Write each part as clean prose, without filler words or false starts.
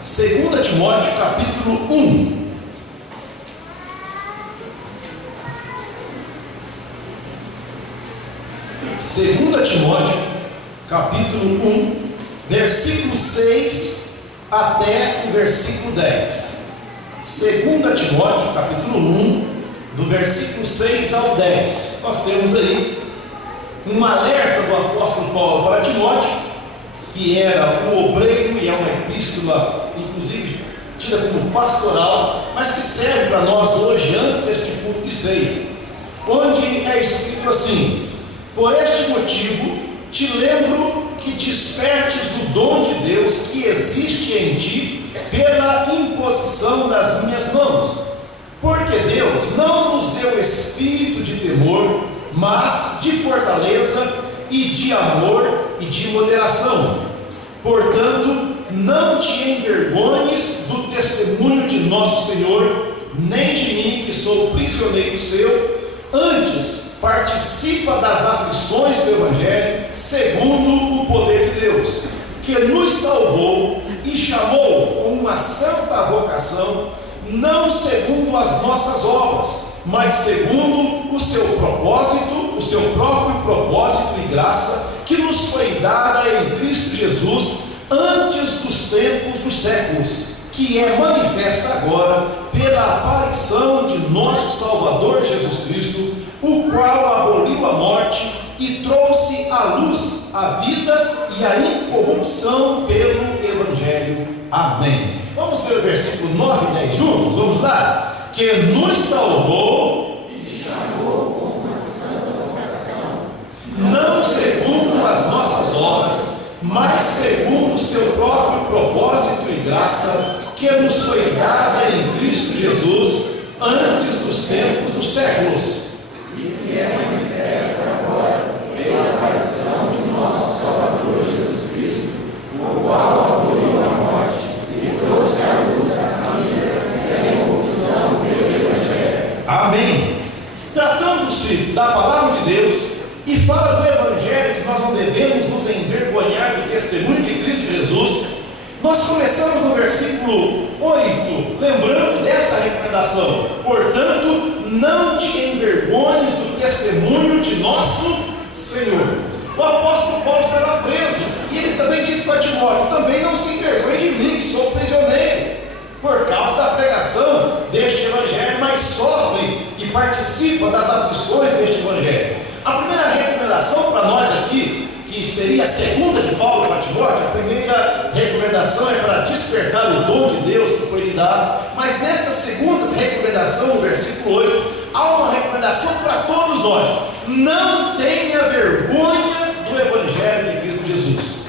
2 Timóteo capítulo 1. Segunda Timóteo capítulo 1, versículo 6 até o versículo 10. 2 Timóteo capítulo 1, do versículo 6 ao 10. Nós temos aí um alerta do apóstolo Paulo para Timóteo, que era o obreiro, e é uma epístola inclusive tida como pastoral, mas que serve para nós hoje, antes deste culto de ceia, onde é escrito assim: por este motivo te lembro que despertes o dom de Deus que existe em ti pela imposição das minhas mãos. Porque Deus não nos deu espírito de temor, mas de fortaleza e de amor e de moderação. Portanto, não te envergonhes do testemunho de nosso Senhor, nem de mim, que sou prisioneiro seu. Antes, participa das aflições do Evangelho, segundo o poder de Deus, que nos salvou e chamou com uma santa vocação, não segundo as nossas obras, mas segundo o seu propósito, o seu próprio propósito e graça, que nos foi dada em Cristo Jesus antes dos tempos dos séculos, que é manifesta agora pela aparição de nosso Salvador Jesus Cristo, o qual aboliu a morte e trouxe à luz a vida e a incorrupção pelo Evangelho. Amém. Vamos ler o versículo 9 e 10 juntos? Vamos lá. Que nos salvou e chamou com uma santa vocação, não segundo as nossas obras, mas segundo o seu próprio propósito e graça, que nos foi dada em Cristo Jesus antes dos tempos dos séculos, e que é manifesta agora pela aparição de nosso Salvador Jesus Cristo, o qual aboliu a morte e trouxe à luz a vida e a incorrupção pelo Evangelho. Amém. Tratando-se da palavra de Deus e fala do Evangelho, que nós não devemos nos envergonhar do testemunho de Cristo Jesus, nós começamos no versículo 8, lembrando desta recomendação: portanto, não te envergonhes do testemunho de nosso Senhor. O apóstolo Paulo estava preso, e ele também disse para Timóteo: também não se envergonhe de mim, que sou prisioneiro, por causa da pregação deste Evangelho, mas sofre e participa das aflições deste Evangelho. A primeira recomendação para nós aqui, que seria a segunda de Paulo para Timóteo, a primeira recomendação é para despertar o dom de Deus que foi lhe dado, mas nesta segunda recomendação, no versículo 8, há uma recomendação para todos nós: não tenha vergonha do Evangelho de Cristo Jesus.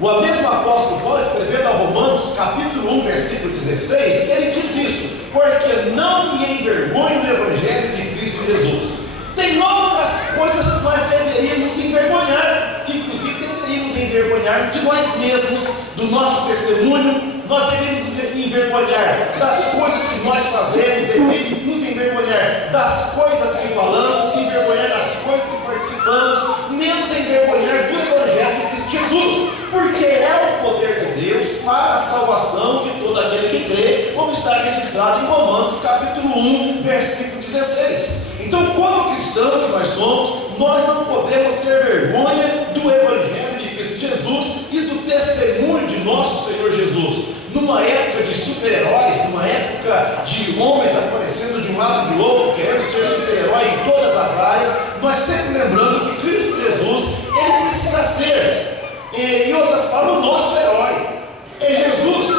O mesmo apóstolo Paulo, escrevendo a Romanos capítulo 1, versículo 16, ele diz isso: porque não me envergonho do Evangelho de Cristo Jesus. Tem outras coisas que nós deveríamos envergonhar, inclusive deveríamos envergonhar de nós mesmos, do nosso testemunho. Nós deveríamos envergonhar das coisas que nós fazemos, deveríamos nos envergonhar das coisas que falamos, envergonhar das coisas que participamos, menos envergonhar do Evangelho de Cristo Jesus, porque é o poder de Deus para a salvação de todo aquele que crê, como está registrado em Romanos capítulo 1, versículo 16. Então, como cristão que nós somos, nós não podemos ter vergonha do Evangelho de Cristo Jesus e do testemunho de nosso Senhor Jesus. Numa época de super-heróis, numa época de homens aparecendo de um lado e do outro, querendo ser super-herói em todas as áreas, nós sempre lembrando que Cristo Jesus, ele precisa ser, em outras palavras, o nosso herói. É Jesus,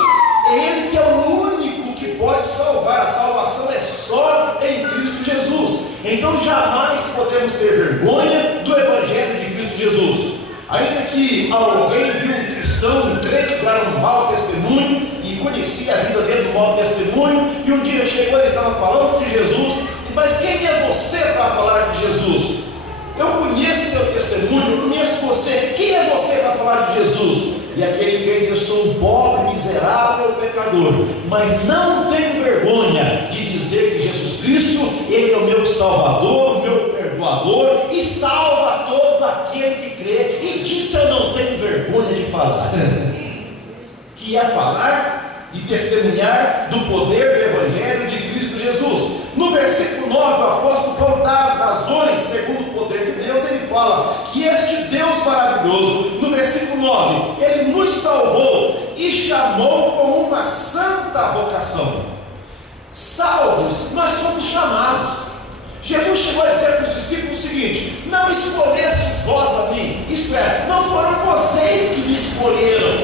é Ele que é o único que pode salvar. A salvação é só em Cristo Jesus. Então jamais podemos ter vergonha do Evangelho de Cristo Jesus. Ainda que alguém viu um cristão, um crente, dar um mau testemunho e conhecia a vida dele do mau testemunho, e um dia chegou e estava falando de Jesus, mas quem é você para falar de Jesus? Eu conheço seu testemunho, eu conheço você, quem é você para falar de Jesus? E aquele que diz: eu sou um pobre, miserável, pecador, mas não tenho vergonha de dizer que Jesus Cristo, Ele é o meu Salvador, o meu perdoador, e salva todo aquele que crê, e disso eu não tenho vergonha de falar. Que é falar e testemunhar do poder do Evangelho de Cristo Jesus. No versículo 9, o apóstolo Paulo dá as razões, segundo o poder de Deus. Ele fala que este Deus maravilhoso, no versículo 9, Ele nos salvou e chamou com uma santa vocação. Salvos, nós fomos chamados. Jesus chegou a dizer para os discípulos o seguinte: não escolhestes vós a mim, isto é, não foram vocês que me escolheram,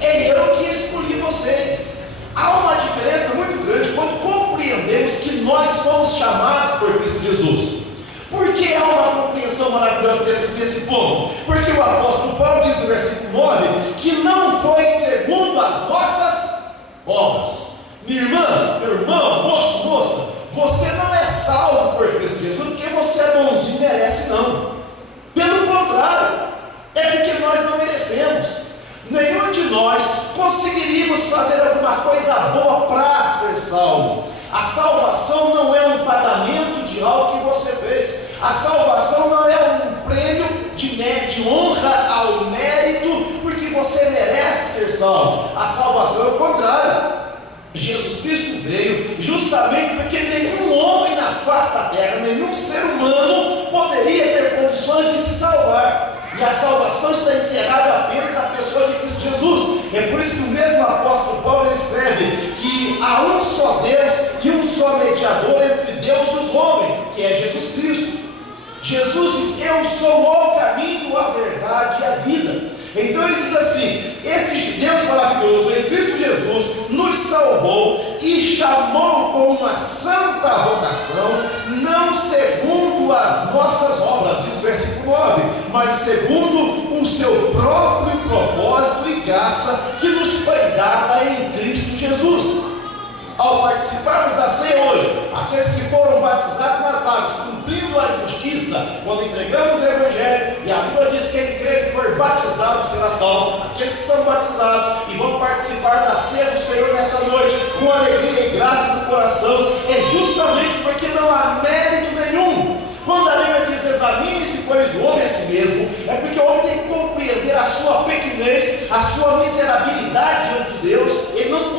é eu que escolhi vocês. Há uma diferença muito grande quando compreendemos que nós fomos chamados por Cristo Jesus. Por que há uma compreensão maravilhosa desse ponto? Porque o apóstolo Paulo diz no versículo 9 que não foi segundo as nossas obras. Minha irmã, meu irmão, moço, moça, você não é salvo por Cristo Jesus porque você é bonzinho e merece, não. Pelo contrário, é porque nós não merecemos. Nenhum de nós conseguiríamos fazer alguma coisa boa para ser salvo. A salvação não é um pagamento de algo que você fez. A salvação não é um prêmio de honra ao mérito, porque você merece ser salvo. A salvação é o contrário. Jesus Cristo veio justamente porque nenhum homem na face da terra, nenhum ser humano poderia ter condições de se salvar. E a salvação está encerrada apenas na pessoa de Cristo Jesus. É por isso que o mesmo apóstolo Paulo ele escreve que há um só Deus e um só mediador entre Deus e os homens, que é Jesus Cristo. Jesus diz: eu sou o caminho, a verdade e a vida. Então ele diz assim: esse Deus maravilhoso em Cristo Jesus nos salvou e chamou com uma santa vocação, não segundo as nossas obras, diz o versículo 9, mas segundo o seu próprio propósito e graça que nos foi dada em Cristo Jesus. Ao participarmos da ceia hoje, aqueles que foram batizados nas águas, cumprindo a justiça, quando entregamos o Evangelho, e a Bíblia diz que quem crê que for batizado será salvo. Aqueles que são batizados e vão participar da ceia do Senhor nesta noite, com alegria e graça no coração, é justamente porque não há mérito nenhum. Quando a Bíblia diz: examine-se, pois, o homem a si mesmo, é porque o homem tem que compreender a sua pequenez, a sua miserabilidade diante de Deus. Ele não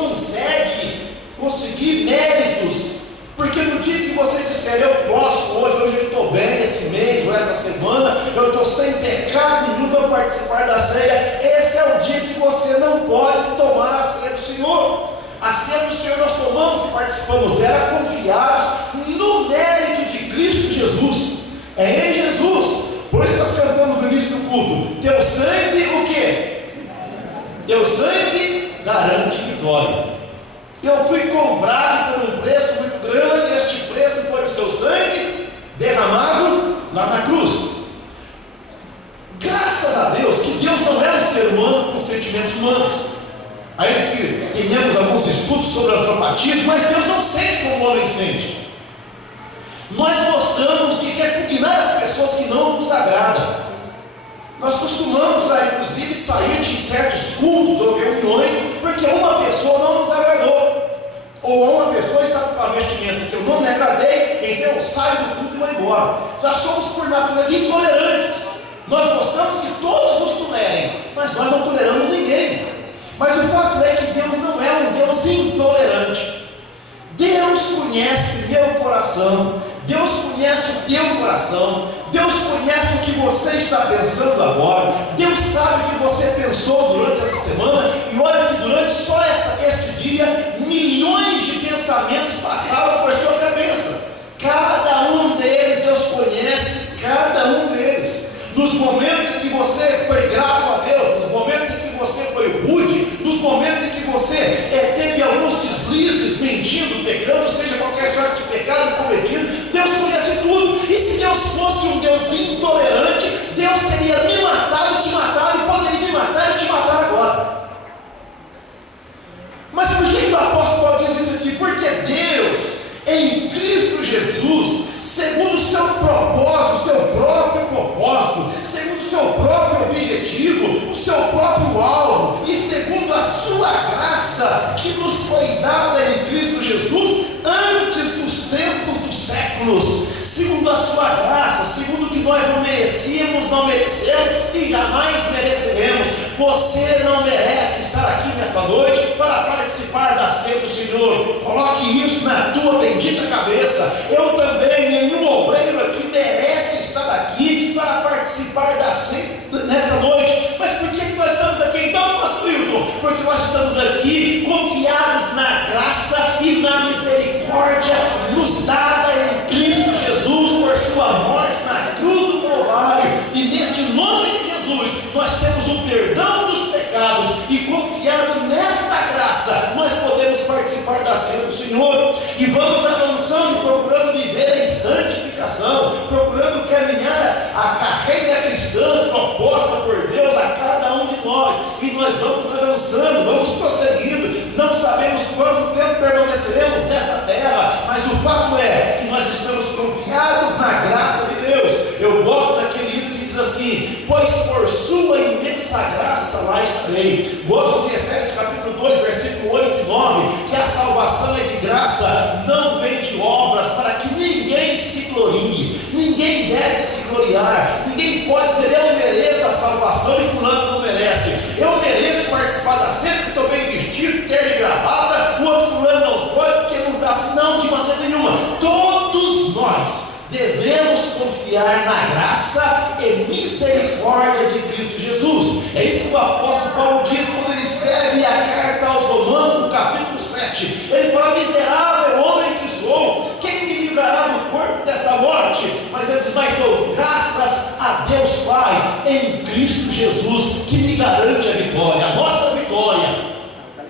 conseguir méritos, porque no dia que você disser: eu posso, hoje eu estou bem, esse mês ou esta semana, eu estou sem pecado nenhum, vou participar da ceia, esse é o dia que você não pode tomar a ceia do Senhor. A ceia do Senhor nós tomamos e participamos dela confiados no mérito de Cristo Jesus. É em Jesus. Por isso nós cantamos no início do culto: teu sangue o quê? Teu sangue garante vitória. Eu fui comprado por um preço muito grande, este preço foi o seu sangue derramado lá na cruz. Graças a Deus que Deus não é um ser humano com sentimentos humanos. Ainda que tenhamos alguns estudos sobre antropatismo, mas Deus não sente como o homem sente. Nós gostamos de repugnar as pessoas que não nos agradam. Nós costumamos, inclusive, sair de certos cultos ou reuniões porque uma pessoa não nos agradou, ou uma pessoa está com a vestimenta que eu não me agradei, então eu saio do culto e vou embora. Já somos por natureza intolerantes. Nós gostamos que todos nos tolerem, mas nós não toleramos ninguém. Mas o fato é que Deus não é um Deus intolerante. Deus conhece meu coração, Deus conhece o teu coração, Deus conhece o que você está pensando agora, Deus sabe o que você pensou durante essa semana, e olha que durante só este dia, milhões de pensamentos passaram por sua cabeça. Cada um deles Deus conhece, cada um deles. Nos momentos em que você foi grato a Deus, nos momentos em que você foi rude, nos momentos em que você teve alguns deslizes, mentindo, pecando, seja qualquer sorte de pecado cometido, Deus conhece tudo. E se Deus fosse um Deus intolerante, Deus teria me matado, te matado, e poderia me matar e te matar agora. Mas por que o apóstolo Paulo diz isso aqui? Porque Deus, em Cristo Jesus, segundo o seu propósito, o seu próprio propósito, segundo o seu próprio objetivo, o seu próprio alvo, e segundo a sua graça que nos foi dada em Cristo Jesus antes dos tempos dos séculos, segundo a sua graça, segundo o que nós não merecíamos, não merecemos e jamais mereceremos. Você não merece estar aqui nesta noite para participar da ceia do Senhor. Coloque isso na tua bendita cabeça. Eu também, nenhum obreiro aqui merece estar aqui para participar da ceia nesta noite. Mas por que nós estamos aqui então, pastor Hilton? Porque nós estamos aqui confiados na graça e na misericórdia nos dada em Cristo Jesus por sua morte na cruz do Calvário. E neste nome de Jesus nós temos o perdão dos pecados, e confiado nesta graça nós podemos participar da ceia do Senhor, e vamos avançando, procurando viver em santificação, procurando caminhar a carreira cristã proposta por Deus a cada um de nós, e nós vamos avançando, vamos prosseguindo. Não sabemos quanto tempo permaneceremos nesta terra, mas o fato é que nós estamos confiados na graça de Deus. Eu gosto daquele livro que diz assim: pois por sua imensa graça lá estarei. Gosto de Efésios capítulo 2, versículo 8 e 9, que a salvação é de graça, não vem de obras, para que ninguém se glorie. Ninguém deve se gloriar. Ninguém pode dizer: eu mereço a salvação e fulano não merece. Eu mereço participar da ceia porque estou bem vestido, terno e gravata, o outro fulano não pode porque não está assim. Não, de maneira nenhuma. Todos nós devemos confiar na graça e misericórdia de Cristo Jesus. É isso que o apóstolo Paulo diz quando ele escreve a carta aos Romanos, no capítulo 7. Ele fala: miserável homem que sou, quem me livrará do corpo desta morte? Mas ele diz: mas dou graças a Deus Pai em Cristo Jesus, que me garante a vitória, a nossa vitória,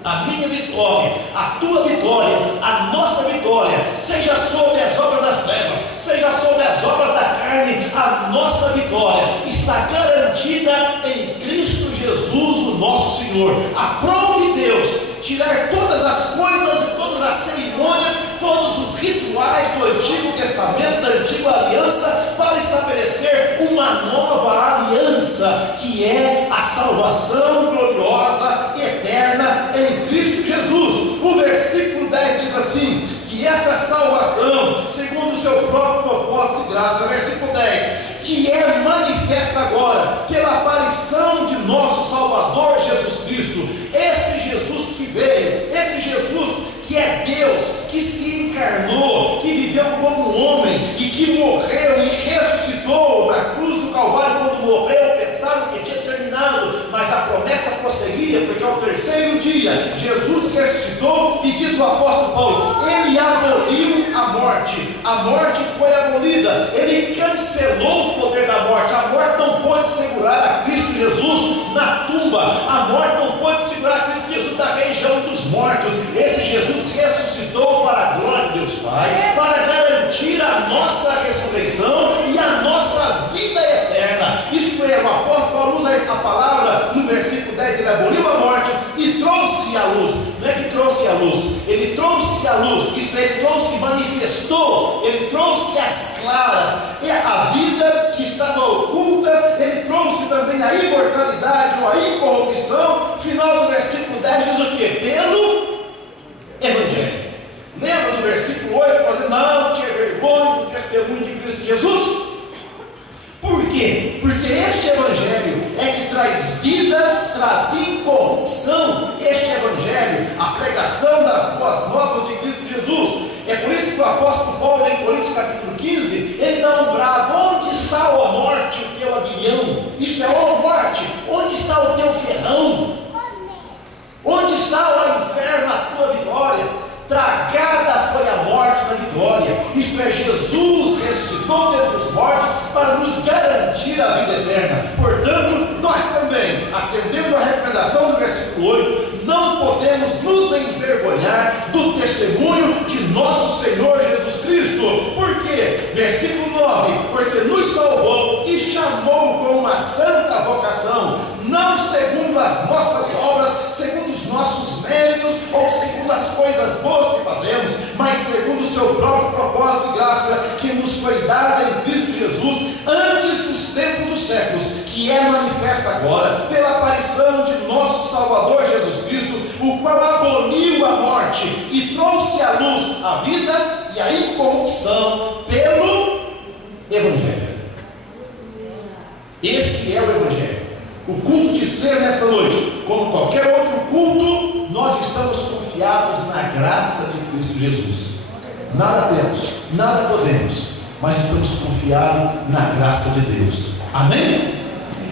a minha vitória, a tua vitória, a nossa vitória, seja sobre as obras das trevas, seja sobre as obras da carne, a nossa vitória está garantida em Cristo Jesus, o nosso Senhor. Aprove Deus tirar todas as coisas e todas as cerimônias, todos os rituais do Antigo Testamento, da Antiga Aliança, para estabelecer uma nova aliança, que é a salvação gloriosa, eterna em Cristo Jesus. O versículo 10 diz assim: que esta salvação, segundo o seu próprio propósito e graça, versículo 10, que é manifesta agora pela aparição de nosso Salvador Jesus Cristo. Esse Jesus que veio, esse Jesus que é Deus, que se encarnou, que viveu como homem e que morreu e ressuscitou na cruz do Calvário. Quando morreu, pensaram que tinha terminado, mas a promessa prosseguia, porque ao terceiro dia Jesus ressuscitou, e diz o apóstolo Paulo: ele aboliu a morte foi abolida, ele cancelou o poder da morte. A morte não pode segurar a Cristo Jesus na tumba, a morte não pode segurar a Cristo Jesus na região dos mortos. Esse Jesus ressuscitou para a glória de Deus Pai, para garantir a nossa ressurreição e a nossa vida eterna. Isto é, o apóstolo Paulo usa a palavra no versículo 10, ele aboliu a morte e trouxe a luz. Não é que trouxe a luz, ele trouxe a luz, isto é, ele trouxe, manifestou, ele trouxe as claras, é a vida que estava oculta, ele trouxe também a imortalidade ou a incorrupção. Final do versículo 10 diz o que? Pelo Evangelho. Lembra do versículo 8, nós não tinha vergonha do testemunho de Cristo Jesus? Por quê? Porque este Evangelho é que traz vida, traz incorrupção. Este Evangelho, a pregação das boas novas de Cristo Jesus. É por isso que o apóstolo Paulo, em Coríntios capítulo 15, ele dá um brado: onde está, ó morte, o teu aguilhão? Isto é, ó morte, onde está o teu ferrão? Onde está, ó inferno, a tua vitória? Tragada foi a morte da vitória. Isto é, Jesus ressuscitou dentre os mortos para nos garantir a vida eterna. Portanto, nós também, atendendo à recomendação do versículo 8, não podemos nos envergonhar do testemunho de nosso Senhor Jesus Cristo. Por quê? Versículo 9: porque nos salvou e chamou com uma santa vocação, não segundo as nossas obras, segundo os nossos méritos ou segundo as coisas boas que fazemos, mas segundo o seu próprio propósito e graça, que nos foi dada em Cristo Jesus antes dos tempos dos séculos, que é manifesta agora pela aparição de nosso Salvador Jesus Cristo, o qual aboliu a morte e trouxe à luz a vida e a incorrupção pelo Evangelho. Esse é o Evangelho. O culto de ser nesta noite, como qualquer outro culto, nós estamos confiados na graça de Cristo Jesus. Nada temos, nada podemos, mas estamos confiados na graça de Deus. Amém?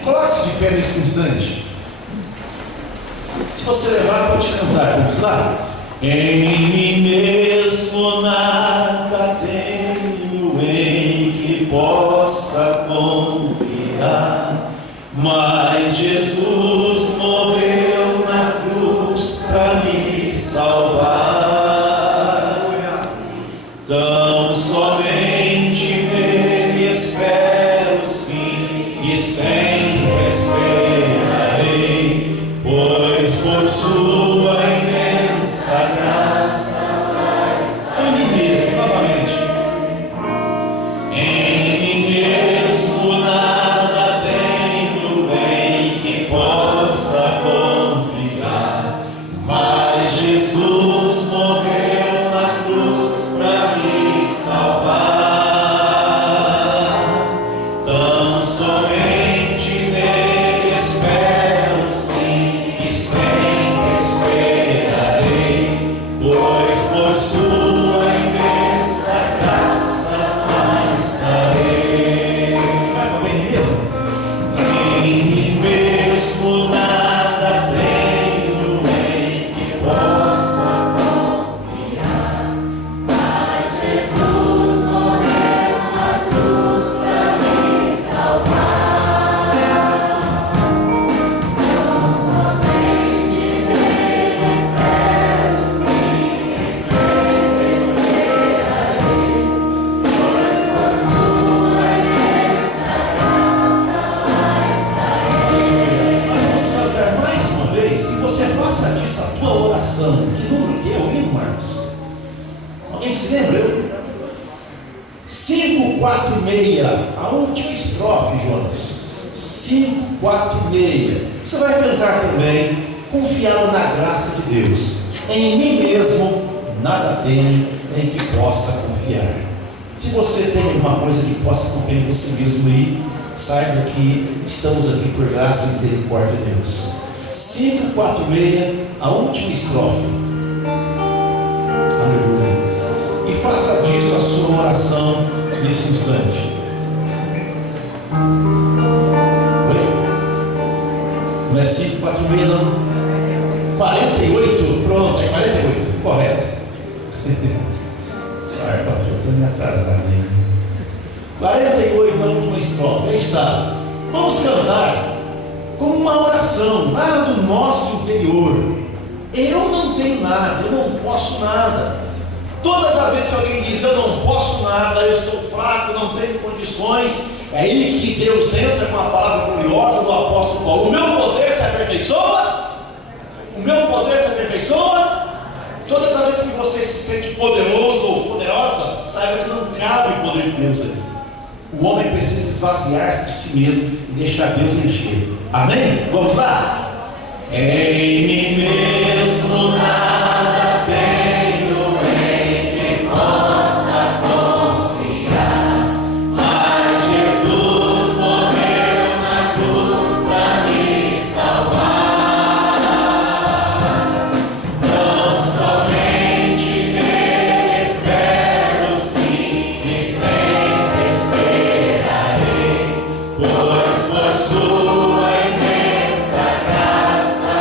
Coloque-se de pé nesse instante. Se você levar, pode cantar. Vamos lá? Em mim mesmo nada tenho em que possa confiar, mas Jesus morreu na cruz para me salvar. Tão somente nele espero sim, e sempre esperarei, pois por sua imensa graça em mim mesmo, novamente, em mim mesmo nada tenho em que possa confiar, mas Jesus morreu na cruz para me salvar. Tão somente nele espero sim, e sempre esperarei, pois por sua imensa graça lá estarei. Vai para mim mesmo? Em mim mesmo nada tenho em que possa confiar, mas Jesus morreu na cruz para me salvar. Tão somente nele espero sim, e sempre esperarei, pois por sua imensa graça lá estarei. Nós vamos cantar mais uma vez, e você faça disso a tua oração. Que número que é o hino, Marcos? Alguém se lembra? 546, a última estrofe, Jonas. 546. Você vai cantar também, confiado na graça de Deus. Em mim mesmo nada tenho em que possa confiar. Se você tem alguma coisa que possa confiar em você mesmo aí, saiba que estamos aqui por graça e misericórdia de Deus. 546, a última estrofe. Aleluia. E faça disso a sua oração nesse instante. Oi? Não é 546 não? 48, pronto, é 48, correto. Sorry, pastor, estou me atrasado aí. 48, a última estrofe, aí está. Vamos cantar como uma oração lá do nosso interior. Eu não tenho nada, eu não posso nada. Todas as vezes que alguém diz eu não posso nada, eu estou fraco, não tenho condições, é aí que Deus entra com a palavra gloriosa do apóstolo Paulo: o meu poder se aperfeiçoa, o meu poder se aperfeiçoa. Todas as vezes que você se sente poderoso ou poderosa, saiba que não cabe o poder de Deus aí. O homem precisa esvaziar-se de si mesmo e deixar Deus encher. Amém? Vamos lá? Em mim mesmo nada tenho em que possa confiar, mas Jesus morreu na cruz para me salvar. Tão somente nele espero sim, e sempre esperarei, pois por sua imensa graça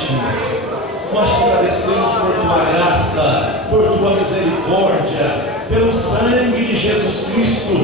Ti. Nós te agradecemos por Tua graça, por Tua misericórdia, pelo sangue de Jesus Cristo.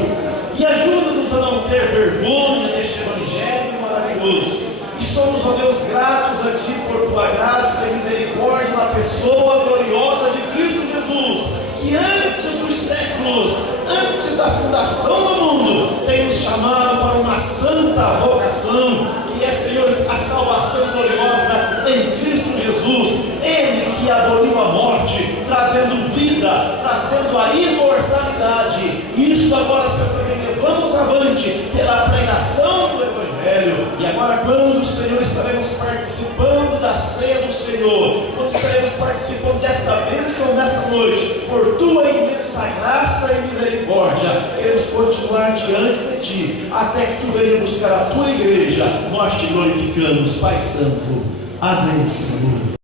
E ajuda-nos a não ter vergonha deste Evangelho maravilhoso. E somos, ó Deus, gratos a Ti por Tua graça e misericórdia na pessoa gloriosa de Cristo Jesus, que antes dos séculos, antes da fundação do mundo, tem nos chamado para uma santa vocação, que é, Senhor, a salvação gloriosa em Cristo Jesus. Ele que aboliu a morte, trazendo vida, trazendo a imortalidade. Isto agora, Senhor, também levamos avante pela pregação do Evangelho. E agora, quando, Senhor, estaremos participando da ceia do Senhor, quando estaremos participando desta bênção nesta noite, por Tua imensa graça e misericórdia, queremos continuar diante de Ti, até que Tu venha buscar a Tua igreja. Nós Te glorificamos, Pai Santo. Amém, Senhor.